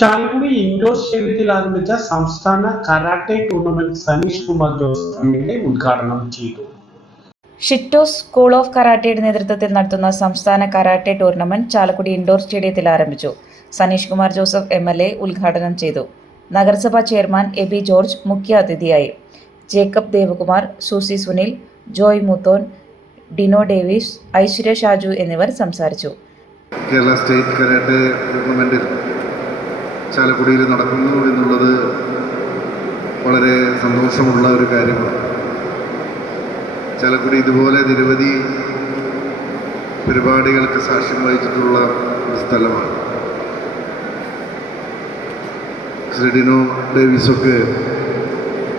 Chalakudy indoor സ്റ്റേഡിയത്തിൽ ആരംഭിച്ച സംസ്ഥാന karate tournament Saneesh Kumar Joseph MLA ഉദ്ഘാടനം ചെയ്തു. ഷിറ്റോസ് സ്കൂൾ ഓഫ് കരാട്ടയുടെ നേതൃത്വത്തിൽ നടത്തുന്ന സംസ്ഥാന കരാട്ടെ ടൂർണമെന്റ് ചാലക്കുടി ഇൻഡോർ സ്റ്റേഡിയത്തിൽ ആരംഭിച്ചു. Saneesh Kumar Joseph M L A ഉദ്ഘാടനം ചെയ്തു. നഗരസഭാ ചെയർമാൻ എ ബി ജോർജ് മുഖ്യ അതിഥിയായി. Jacob Devakumar Susie Sunil Joy Muthon Dino Davis Aishwarya Shaju എന്നിവർ സംസാരിച്ചു. കേരള സ്റ്റേറ്റ് കരാട്ടെ ടൂർണമെന്റ് ചാലക്കുടിയിൽ നടക്കുന്നു എന്നുള്ളത് വളരെ സന്തോഷമുള്ള ഒരു കാര്യമാണ്. ചാലക്കുടി ഇതുപോലെ നിരവധി പരിപാടികൾക്ക് സാക്ഷ്യം വഹിച്ചിട്ടുള്ള ഒരു സ്ഥലമാണ്. ശ്രീ ഡിനോ ഡേവിസൊക്കെ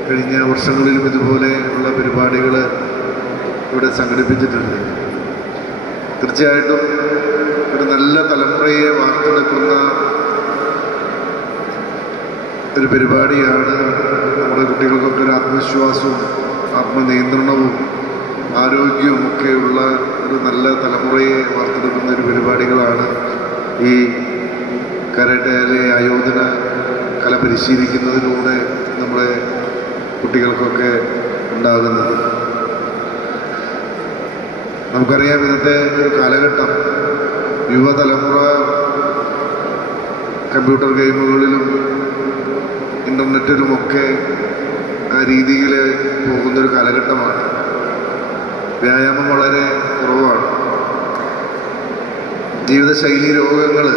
കഴിഞ്ഞ വർഷങ്ങളിലും ഇതുപോലെ ഉള്ള പരിപാടികൾ ഇവിടെ സംഘടിപ്പിച്ചിട്ടുണ്ട്. തീർച്ചയായിട്ടും ഒരു നല്ല ഒരു പരിപാടിയാണ് നമ്മുടെ കുട്ടികൾക്കൊക്കെ ഒരു ആത്മവിശ്വാസവും ആത്മനിയന്ത്രണവും ആരോഗ്യവും ഒക്കെയുള്ള ഒരു നല്ല തലമുറയെ വാർത്തെടുക്കുന്ന ഒരു പരിപാടികളാണ് ഈ കരട്ടയിലെ ആയോധന കല പരിശീലിക്കുന്നതിലൂടെ നമ്മുടെ കുട്ടികൾക്കൊക്കെ ഉണ്ടാകുന്നത്. നമുക്കറിയാം ഇന്നത്തെ ഒരു കാലഘട്ടം യുവതലമുറ കമ്പ്യൂട്ടർ ഗെയിമുകളിലും ഇന്റർനെറ്റിലുമൊക്കെ ആ രീതിയിൽ പോകുന്നൊരു കാലഘട്ടമാണ്. വ്യായാമം വളരെ കുറവാണ്. ജീവിതശൈലി രോഗങ്ങൾ